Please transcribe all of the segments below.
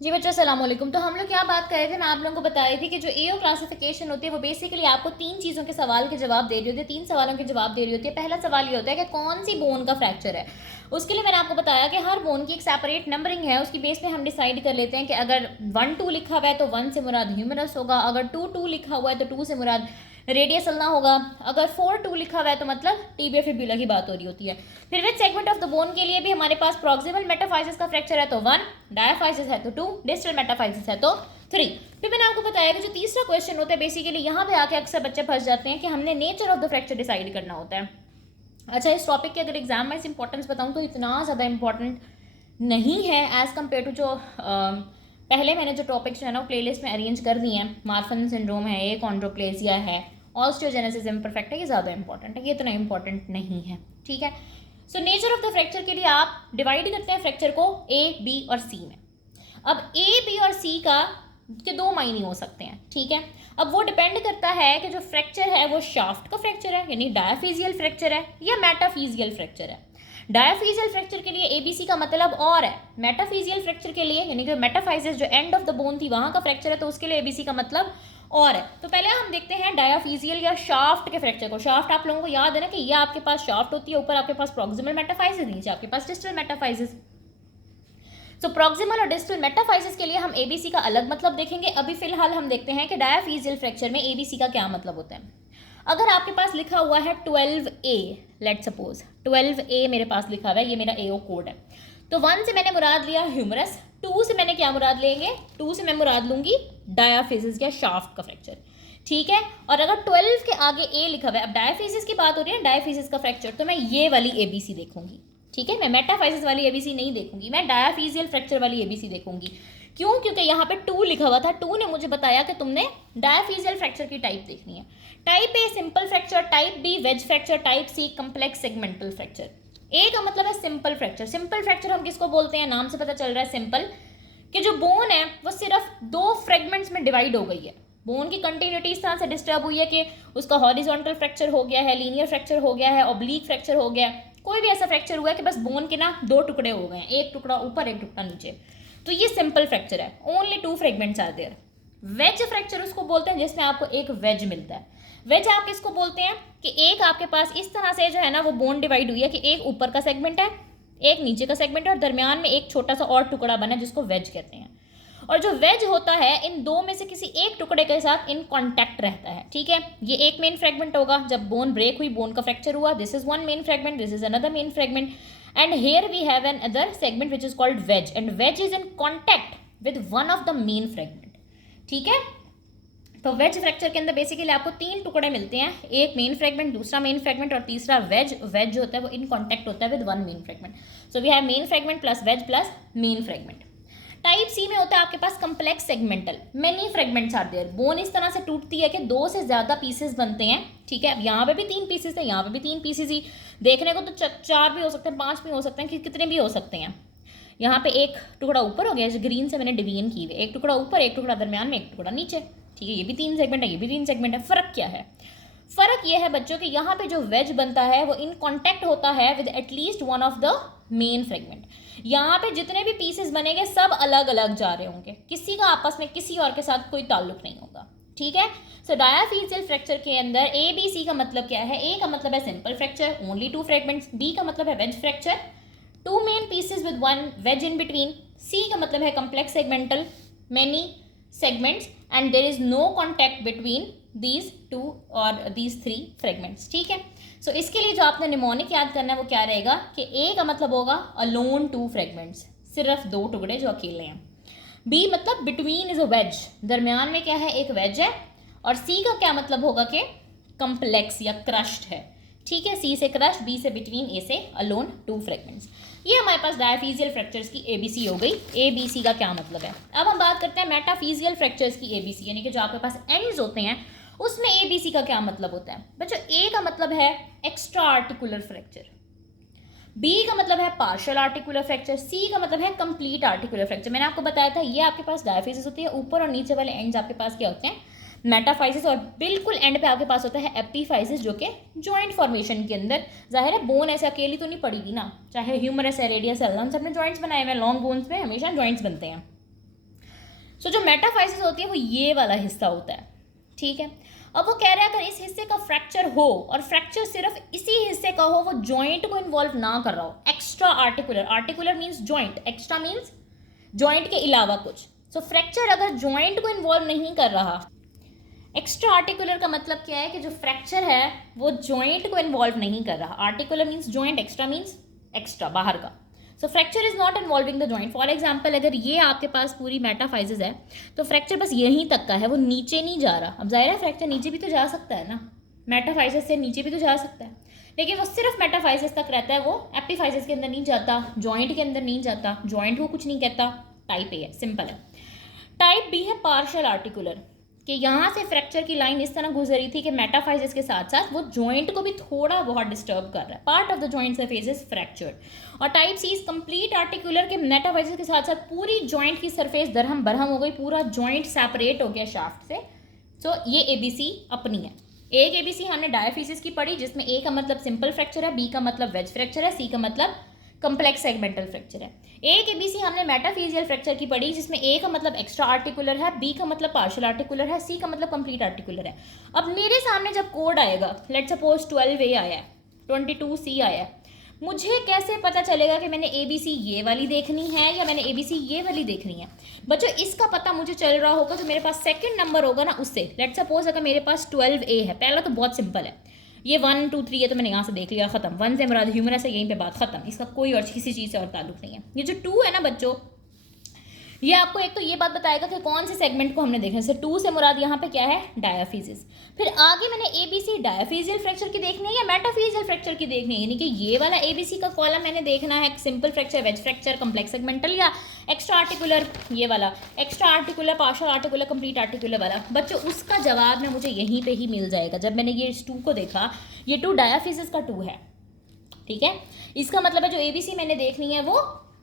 जी बच्चों अस्सलाम वालेकुम। तो हम लोग क्या बात कर रहे थे, मैं आप लोगों को बता रही थी कि जो एओ क्लासिफिकेशन होती है वो बेसिकली आपको तीन चीज़ों के सवाल के जवाब दे रही होती है, तीन सवालों के जवाब दे रही होती है। पहला सवाल ये होता है कि कौन सी बोन का फ्रैक्चर है। उसके लिए मैंने आपको बताया कि हर बोन की एक सेपरेट नंबरिंग है, उसकी बेस पे हम डिसाइड कर लेते हैं कि अगर 1-2 लिखा हुआ है तो 1 से मुराद ह्यूमरस होगा, अगर 2-2 लिखा हुआ है तो 2 से मुराद रेडियस चलना होगा, अगर 4-2 लिखा हुआ है तो मतलब टिबिया फिब्युला की बात हो रही होती है। फिर with segment of the bone के लिए भी हमारे पास प्रॉक्सिमल मेटाफाइसिस का फ्रैक्चर है तो 1, डायाफाइसिस है तो 2, डिस्टल मेटाफाइसिस है तो 3। फिर मैंने आपको बताया कि जो तीसरा क्वेश्चन होता है बेसिकली यहाँ पे आके अक्सर बच्चे फंस जाते हैं कि हमने nature of the fracture decide करना होता है। अच्छा, इस टॉपिक की अगर एग्जाम में इंपॉर्टेंस बताऊँ तो इतना ज़्यादा इंपॉर्टेंट नहीं है एज़ कम्पेयर टू जो पहले मैंने जो टॉपिक्स जो है ना प्लेलिस्ट में अरेंज कर दिए हैं। मार्फन सिंड्रोम है, ए कॉन्ड्रोप्लेसिया है, ऑस्टियोजेनेसिस इम्परफेक्ट है, ये ज़्यादा इंपॉर्टेंट है, ये इतना इंपॉर्टेंट नहीं है। ठीक है। So nature of the fracture के लिए आप डिवाइड करते हैं फ्रैक्चर को ए, बी और सी में। अब ए, बी और सी का के दो मायने हो सकते हैं। ठीक है। अब वो डिपेंड करता है कि जो फ्रैक्चर है वो शाफ्ट का फ्रैक्चर है यानी डायाफिजियल फ्रैक्चर है या मेटाफिजियल फ्रैक्चर है। डायाफिजियल फ्रैक्चर के लिए एबीसी का मतलब और है। मेटाफिजियल फ्रैक्चर के लिए यानी कि मेटाफाइसिस जो एंड ऑफ द बोन थी वहां का फ्रैक्चर है तो उसके लिए एबीसी का मतलब और है। तो पहले हम देखते हैं डायाफिजियल या शाफ्ट के फ्रैक्चर को। शाफ्ट आप लोगों को याद है ना कि ये आपके पास शाफ्ट होती है, ऊपर आपके पास प्रॉक्सिमल मेटाफाइसिस, नीचे आपके पास डिस्टल मेटाफाइसिस। सो प्रॉक्सिमल और डिस्टल मेटाफाइसिस के लिए हम एबीसी का अलग मतलब देखेंगे। अभी फिलहाल हम देखते हैं कि डायाफिजियल फ्रैक्चर में एबीसी का क्या मतलब होता है। अगर आपके पास लिखा हुआ है 12A, लेट सपोज 12A मेरे पास लिखा हुआ है, ये मेरा एओ कोड है, तो 1 से मैंने मुराद लिया ह्यूमरस, 2 से मैंने क्या मुराद लेंगे, 2 से मैं मुराद लूंगी डायाफिजिस या शाफ्ट का फ्रैक्चर। ठीक है। और अगर 12 के आगे ए लिखा हुआ है, अब डायाफिजिस की बात हो रही है, डायाफिजिस का फ्रैक्चर, तो मैं ये वाली एबीसी देखूंगी। ठीक है। मैं मेटाफाइसिस वाली एबीसी नहीं देखूंगी, मैं डायाफिजियल फ्रैक्चर वाली एबीसी देखूंगी। क्यों? क्योंकि यहाँ पे 2 लिखा हुआ था, 2 ने मुझे बताया कि तुमने डायाफिजियल फ्रैक्चर की टाइप देखनी है। Type A simple fracture, type B wedge fracture, type C complex segmental fracture. A का मतलब है सिंपल फ्रैक्चर। सिंपल फ्रैक्चर हम किसको बोलते हैं? नाम से पता चल रहा है सिंपल, कि जो बोन है वो सिर्फ 2 फ्रेगमेंट्स में डिवाइड हो गई है। बोन की कंटिन्यूटी इस तरह से डिस्टर्ब हुई है कि उसका हॉरिजॉन्टल फ्रैक्चर हो गया है, लीनियर फ्रैक्चर हो गया है, ऑब्लिक फ्रैक्चर हो गया है, कोई भी ऐसा फ्रैक्चर हुआ है कि बस बोन के ना 2 टुकड़े हो गए हैं, एक टुकड़ा ऊपर एक टुकड़ा नीचे, तो ये सिंपल फ्रैक्चर है। Only 2 fragments are there. Wedge fracture उसको बोलते हैं जिसमें आपको एक वेज मिलता है। वेज आप किसको बोलते हैं कि एक आपके पास इस तरह से जो है ना वो बोन डिवाइड हुई है कि एक ऊपर का सेगमेंट है, एक नीचे का सेगमेंट है और दरमियान में एक छोटा सा और टुकड़ा बना जिसको वेज कहते हैं। और जो वेज होता है इन दो में से किसी एक टुकड़े के साथ इन कांटेक्ट रहता है। ठीक है। ये एक मेन फ्रेगमेंट होगा, जब बोन ब्रेक हुई, बोन का फ्रैक्चर हुआ, this is one main fragment, this is another main fragment, and here we have an other segment which is called wedge, and wedge is in contact with one of the main fragment. ठीक है। तो veg fracture के अंदर basically आपको 3 टुकड़े मिलते हैं, एक मेन फ्रेगमेंट, दूसरा मेन फ्रेगमेंट और तीसरा वेज। वेज जो होता है वो इन कॉन्टैक्ट होता है with one main fragment. So we have main fragment plus wedge plus main fragment. Type C में होता है आपके पास complex segmental, many fragments are there. Bone इस तरह से टूटती है कि 2 से ज्यादा पीसेस बनते हैं। ठीक है। अब यहाँ पे भी 3 पीसेस है, यहाँ पे भी 3 पीसेस ही देखने को तो 4 भी हो सकते हैं, 5 भी हो सकते हैं, कि कितने भी हो सकते हैं। यहाँ पे एक टुकड़ा ऊपर हो गया, जो ग्रीन से मैंने डिवीजन की हुई, एक टुकड़ा ऊपर, एक टुकड़ा दरमियान में, एक टुकड़ा नीचे। ठीक है। ये भी 3 सेगमेंट है, ये भी 3 सेगमेंट है। फर्क क्या है? फर्क यह है बच्चों कि यहाँ पे जो वेज बनता है वो इन कॉन्टैक्ट होता है with at least one of the main fragment. यहाँ पे जितने भी पीसेस बनेंगे सब अलग अलग जा रहे होंगे, किसी का आपस में किसी और के साथ कोई ताल्लुक नहीं होगा। ठीक है। सो डायाफिजियल फ्रैक्चर के अंदर ए बी सी का मतलब क्या है? ए का मतलब है simple fracture, only 2 fragments. B का मतलब है wedge fracture, 2 main pieces with 1 wedge in between. C का मतलब है complex segmental, many segments and there is no contact between these 2 और these 3 fragments। ठीक है। सो इसके लिए जो आपने निमोनिक याद करना है वो क्या रहेगा कि ए का मतलब होगा अलोन 2 फ्रेगमेंट्स, सिर्फ 2 टुकड़े जो अकेले हैं। बी मतलब बिटवीन इज अ वेज, दरमियान में क्या है? एक वेज है। और सी का क्या मतलब होगा कि कम्प्लेक्स या क्रश्ड है। ठीक है। सी से क्रश, बी से बिटवीन, ए से अलोन 2 फ्रेगमेंट्स। ये हमारे पास डायाफिजियल फ्रैक्चर्स की एबीसी हो गई। एबीसी का क्या मतलब है? अब हम बात करते हैं मेटाफिजियल फ्रैक्चर्स की एबीसी, यानी कि जो आपके पास एंड्स होते हैं उसमें एबीसी का क्या मतलब होता है बच्चों? ए का मतलब है एक्स्ट्रा आर्टिकुलर फ्रैक्चर, बी का मतलब है पार्शियल आर्टिकुलर फ्रैक्चर, सी का मतलब है कंप्लीट आर्टिकुलर फ्रैक्चर। मैंने आपको बताया था ये आपके पास डायाफिजिस होती है, ऊपर और नीचे वाले एंड्स आपके पास क्या होते हैं? मेटाफाइसिस, और बिल्कुल एंड पे आपके पास होता है एपीफाइसिस, जो कि जॉइंट फॉर्मेशन के अंदर, जाहिर है बोन ऐसे अकेली तो नहीं पड़ेगी ना, चाहे ह्यूमरस है, रेडियस है, हम सबने जॉइंट्स बनाए हुए हैं, लॉन्ग बोन्स में हमेशा जॉइंट्स बनते हैं। सो जो मेटाफाइसिस होती है वो ये वाला हिस्सा होता है, ठीक है। अब वो कह रहा है अगर इस हिस्से का फ्रैक्चर हो और फ्रैक्चर सिर्फ इसी हिस्से का हो, वो जॉइंट को इन्वॉल्व ना कर रहा हो, extra articular, articular means joint, extra means joint के अलावा कुछ। सो फ्रैक्चर अगर जॉइंट को इन्वॉल्व नहीं कर रहा, एक्स्ट्रा आर्टिकुलर का मतलब क्या है कि जो फ्रैक्चर है वो जॉइंट को इन्वॉल्व नहीं कर रहा। Articular means joint, extra means extra, बाहर का। So fracture is not involving the joint. For example अगर ये आपके पास पूरी मेटाफाइसिस है तो फ्रैक्चर बस यहीं तक का है, वो नीचे नहीं जा रहा। अब जाहिर है फ्रैक्चर नीचे भी तो जा सकता है ना, मेटाफाइसिस से नीचे भी तो जा सकता है, लेकिन वो सिर्फ मेटाफाइसिस तक रहता है, वो एपिफाइसिस के अंदर नहीं जाता, जॉइंट के अंदर नहीं जाता, जॉइंट को कुछ नहीं कहता। टाइप ए है, सिंपल है। टाइप बी है पार्शियल आर्टिकुलर, कि यहाँ से फ्रैक्चर की लाइन इस तरह गुजरी थी कि मेटाफाइसिस के साथ साथ वो जॉइंट को भी थोड़ा बहुत डिस्टर्ब कर रहा है, part of the joint surface is fractured. और type C is complete articular, के मेटाफाइसिस के साथ साथ पूरी जॉइंट की सरफेस दरहम बरहम हो गई, पूरा जॉइंट सेपरेट हो गया शाफ्ट से। सो ये एबीसी अपनी है। एक एबीसी हमने डायफिसिस की पढ़ी, जिसमें ए का मतलब सिंपल फ्रैक्चर है, बी का मतलब वेज फ्रैक्चर है, सी का मतलब कम्प्लेक्स सेगमेंटल फ्रैक्चर है। एक एबीसी हमने मेटाफिजियल फ्रैक्चर की पढ़ी, जिसमें ए का मतलब एक्स्ट्रा आर्टिकुलर है, बी का मतलब पार्शियल आर्टिकुलर है, सी का मतलब कंप्लीट आर्टिकुलर है। अब मेरे सामने जब कोड आएगा, लेट सपोज 12A आया है, 22C आया है, मुझे कैसे पता चलेगा कि मैंने एबीसी ये वाली देखनी है या मैंने एबीसी ये वाली देखनी है? बच्चों इसका पता मुझे चल रहा होगा जो मेरे पास सेकंड नंबर होगा ना उससे। लेट सपोज अगर मेरे पास 12A है, पहला तो बहुत सिंपल है, ये 1 2 3 है तो मैंने यहाँ से देख लिया, खत्म। 1 से मुराद ह्यूमरस है, यहीं पे बात खत्म, इसका कोई और किसी चीज़ से और ताल्लुक नहीं है। ये जो 2 है ना बच्चों, ये आपको एक तो ये बात बताएगा कि कौन से सेगमेंट को हमने देखना है। 2 से मुराद यहाँ पे क्या है, डायाफिजिस। फिर आगे मैंने एबीसी डायाफिजियल फ्रैक्चर की देखनी है या मेटाफिजियल फ्रैक्चर की देखनी है, यानी कि ये वाला एबीसी का कॉलम मैंने देखना है, simple fracture, wedge fracture, complex segmental या एक्स्ट्रा आर्टिकुलर, ये वाला extra articular, partial articular, complete articular वाला। बच्चों उसका जवाब ना मुझे यहीं पर ही मिल जाएगा। जब मैंने ये 2 को देखा, ये 2 डायाफिजिस का 2 है, ठीक है। इसका मतलब है जो एबीसी मैंने देखनी है वो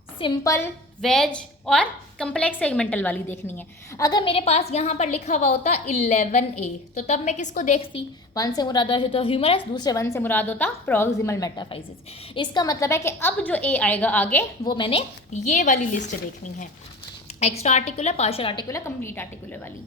सिंपल, वेज और कम्प्लेक्स सेगमेंटल वाली देखनी है। अगर मेरे पास यहाँ पर लिखा हुआ होता 11A तो तब मैं किसको देखती, 1 से मुराद होता ह्यूमरस, दूसरे 1 से मुराद होता प्रॉक्सिमल मेटाफाइसिस। इसका मतलब है कि अब जो ए आएगा आगे वो मैंने ये वाली लिस्ट देखनी है, extra articular, partial articular, complete articular वाली।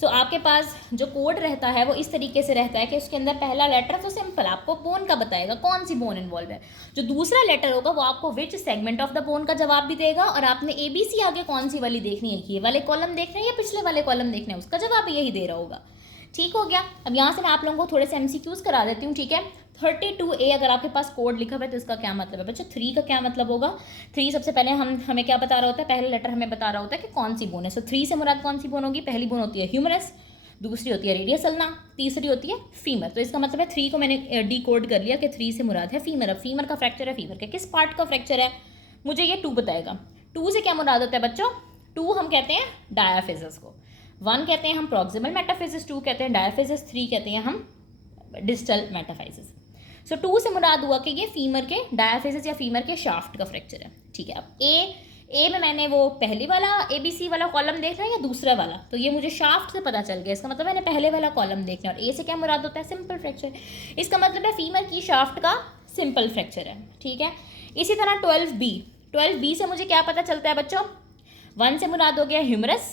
सो आपके पास जो कोड रहता है वो इस तरीके से रहता है कि उसके अंदर पहला लेटर तो सिंपल आपको बोन का बताएगा, कौन सी बोन इन्वॉल्व है। जो दूसरा लेटर होगा वो आपको विच सेगमेंट ऑफ द बोन का जवाब भी देगा, और आपने एबीसी आगे कौन सी वाली देखनी है, ये वाले कॉलम देखने हैं या पिछले वाले कॉलम देखने हैं, उसका जवाब भी यही दे रहा होगा। ठीक हो गया। अब यहाँ से मैं आप लोगों को थोड़े से MCQs करा देती हूँ, ठीक है। 32A अगर आपके पास कोड लिखा हुआ है तो इसका क्या मतलब है बच्चों, 3 का क्या मतलब होगा। 3 सबसे पहले हमें क्या बता रहा होता है, पहले लेटर हमें बता रहा होता है कि कौन सी बोन है। सो 3 से मुराद कौन सी बोन होगी, पहली बोन होती है ह्यूमरस, दूसरी होती है रेडियस अल्ना, तीसरी होती है फीमर। तो इसका मतलब है 3 को मैंने डी कोड कर लिया कि 3 से मुराद है फीमर। अब फीमर का फ्रैक्चर है, फीमर के किस पार्ट का फ्रैक्चर है मुझे ये 2 बताएगा। 2 से क्या मुराद होता है बच्चों, 2 हम कहते हैं डायाफिजिस को, 1 कहते हैं हम प्रॉक्सिमल मेटाफिजिस, 2 कहते हैं डायाफिजिस, 3 कहते हैं हम डिस्टल मेटाफाइसिस। सो 2 से मुराद हुआ कि ये फीमर के डायाफिजिस या फीमर के शाफ्ट का फ्रैक्चर है, ठीक है। अब ए में मैंने वो पहली वाला एबीसी वाला कॉलम देखना है या दूसरा वाला, तो ये मुझे शाफ्ट से पता चल गया, इसका मतलब मैंने पहले वाला कॉलम देखना है। और ए से क्या मुराद होता है, सिंपल फ्रैक्चर, इसका मतलब है फीमर की शाफ्ट का सिंपल फ्रैक्चर है, ठीक है। इसी तरह 12B से मुझे क्या पता चलता है बच्चों, 1 से मुराद हो गया ह्यूमरस,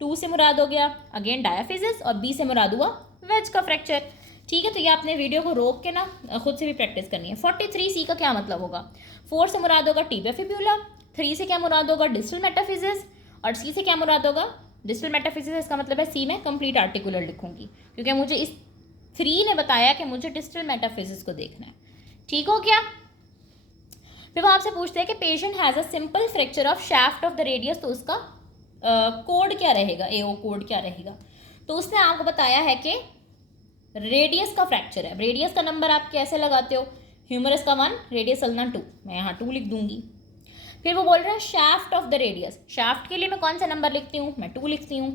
2 से मुराद हो गया अगेन डायाफिजिस, और बी से मुराद हुआ वेज का फ्रैक्चर, ठीक है। तो ये आपने वीडियो को रोक के ना खुद से भी प्रैक्टिस करनी है। 43C का क्या मतलब होगा, 4 से मुराद होगा टिबिया फिब्यूला, 3 से क्या मुराद होगा डिस्टल मेटाफिजिस, और सी से क्या मुराद होगा डिस्टल मेटाफिजिस। इसका मतलब है सी में कंप्लीट आर्टिकुलर लिखूंगी क्योंकि मुझे इस 3 ने बताया कि मुझे डिस्टल मेटाफिजिस को देखना है, ठीक हो गया। फिर वो आपसे पूछते हैं कि patient has a simple fracture of shaft of the radius, तो उसका कोड क्या रहेगा, एओ कोड क्या रहेगा। तो उसने आपको बताया है कि रेडियस का फ्रैक्चर है। रेडियस का नंबर आप कैसे लगाते हो, ह्यूमरस का 1, रेडियस अल्ना 2, मैं यहाँ 2 लिख दूंगी। फिर वो बोल रहा है shaft of the radius, shaft के लिए मैं कौन सा नंबर लिखती हूँ, मैं 2 लिखती हूँ,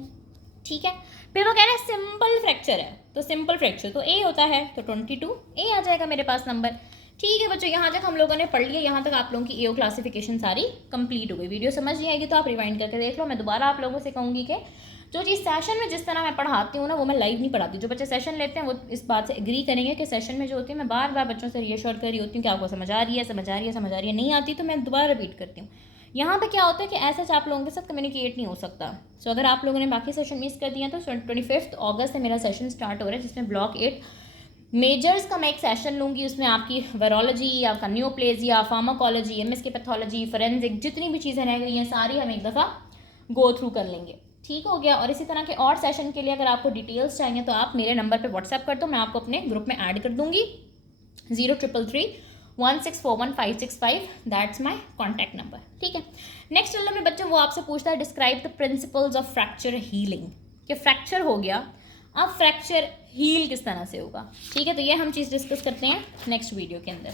ठीक है। फिर वो कह रहा है सिंपल फ्रैक्चर है, तो सिंपल फ्रैक्चर तो ए होता है, तो 22A आ जाएगा मेरे पास नंबर, ठीक है बच्चों। यहाँ तक हम लोगों ने पढ़ लिया, यहाँ तक आप लोगों की एओ क्लासिफिकेशन सारी कंप्लीट हो गई। वीडियो समझ नहीं आएगी तो आप रिवाइंड करके देख लो। मैं दोबारा आप लोगों से कहूँगी कि जो चीज़ सेशन में जिस तरह मैं पढ़ाती हूँ ना वो मैं लाइव नहीं पढ़ाती। जो बच्चे सेशन लेते हैं वो इस बात से एग्री करेंगे कि सेशन में जो होती है मैं बार बार बच्चों से रीअश्योर कर रही होती हूँ कि आपको समझ आ रही है, नहीं आती तो मैं दोबारा रिपीट करती हूँ। यहाँ पे क्या होता है कि ऐसा आप लोगों के साथ कम्युनिकेट नहीं हो सकता। सो अगर आप लोगों ने बाकी सेशन मिस कर दिया तो 25 अगस्त से मेरा सेशन स्टार्ट हो रहा है, जिसमें ब्लॉक 8 मेजर्स का मैं एक सेशन लूँगी। उसमें आपकी वायरोलॉजी, आपका न्यूप्लेजिया, फार्माकोलॉजी, एमएस की पैथोलॉजी, फोरेंसिक, जितनी भी चीज़ें रह गई हैं सारी हम एक दफ़ा गो थ्रू कर लेंगे। ठीक हो गया। और इसी तरह के और सेशन के लिए अगर आपको डिटेल्स चाहिए तो आप मेरे नंबर पे व्हाट्सएप कर दो, मैं आपको अपने ग्रुप में ऐड कर दूँगी। 0333164155, दैट्स माई कॉन्टैक्ट नंबर। ठीक है। नेक्स्ट वाला में बच्चों वो आपसे पूछता है describe the principles of fracture healing, कि फ्रैक्चर हो गया, अब फ्रैक्चर हील किस तरह से होगा। ठीक है, तो ये हम चीज़ डिस्कस करते हैं नेक्स्ट वीडियो के अंदर।